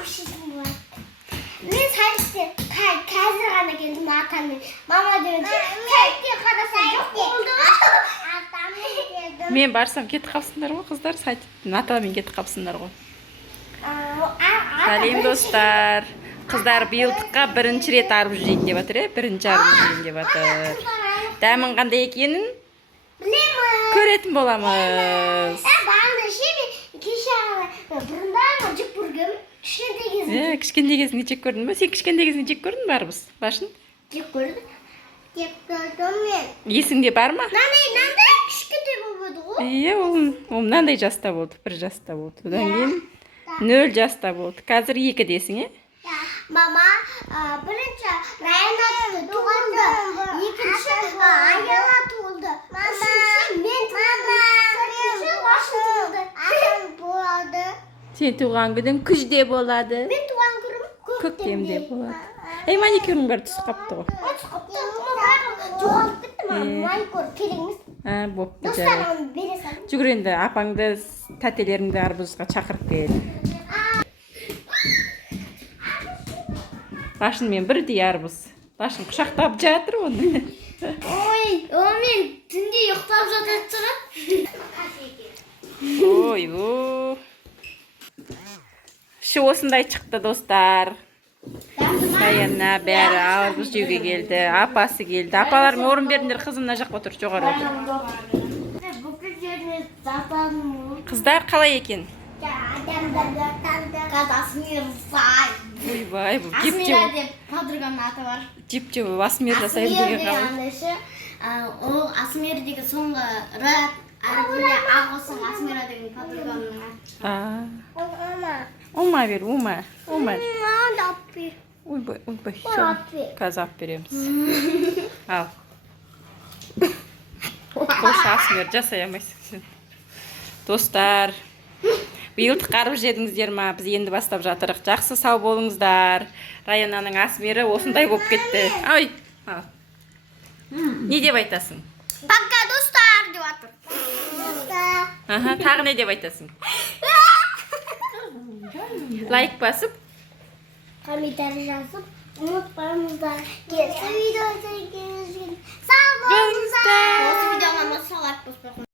Almışım var. Ben sadece kazırana geldim atamın. Mama diyor ki sadece karasın yok oldu. Мен барсам кетіп қалсындар ғой қыздар, сайтын атамен кетіп қалсындар ғой. Сәлем достар. Қыздар биылдыққа бірінші рет арбуз жейін деп жатыр, бірінші арбуз жейін деп жатыр. Дәмін қандай екенін көретін боламыз. Кішкентай кезіңде жек көрдің бе? Сен кішкентай кезіңде жек көрдің бе арбуз? Башын? Жек көрдім. Жек көрдім мен. Есіңде бар ма? Нандай кішкентай болды ғой. Иә, ол мынандай жаста болды, 1 жаста болды. Одан кейін 0 жаста болды. Қазір 2-десің, е? Мама, бірінші Райна туылды, екінші Аяла туылды, үшінші мен туылды, төртінші Вашингтон туылды. Сен туған күнің күзде болады. Мен туған күнім Көктемде болады. Маникюрің бар түсіп қапты ғой. Түсіп қапты, жоғалып кетті ма? Маникюр керек емес. Бопты Достар жарайды. оны бере салдым. Жүгір енді апаңды, тәтелеріңді арбузға шақырып кел. Башынмен бірдей арбуз. Башын құшақтап жатыр оны. Ой, мен түнде ұйықтап жатыр. Ой. Шу осындай шықты достар. Саянна бәрі арбуз жеуге келді. Апасы келді. Апаларым орын бердіңдер, қызым мына жаққа отыр, жоғары отыр. Бүкіл жеріне западым. Қыздар қалай екен? Асмир сай. Ойбай, бұл Асмира деп подругамның аты бар. жеп Асмир жасаймын деген қалай. Ол Асмир деген соңғы рэп, әрбіріне ағылшын Асмира деген подругамның аты. Ома бер, ома. Ойбай. Ойбай. Ойбай. Қазір алып береміз. Ал. Қош Асмир жасай алмайсың сен. Достар, биылдық арбуз жедіңіздер ма? Біз енді бастап жатырық. Жақсы сау болыңыздар. Раянаның Асмирі осындай болып кетті. Ой. Не деп айтасың? Пока достар деп жатыр. Тағы не деп айтасың? Лайк басып, комментарий жазып, ұмытпаңыздар. Келесі видеода кездескенше сау болыңыздар. Осы видеоға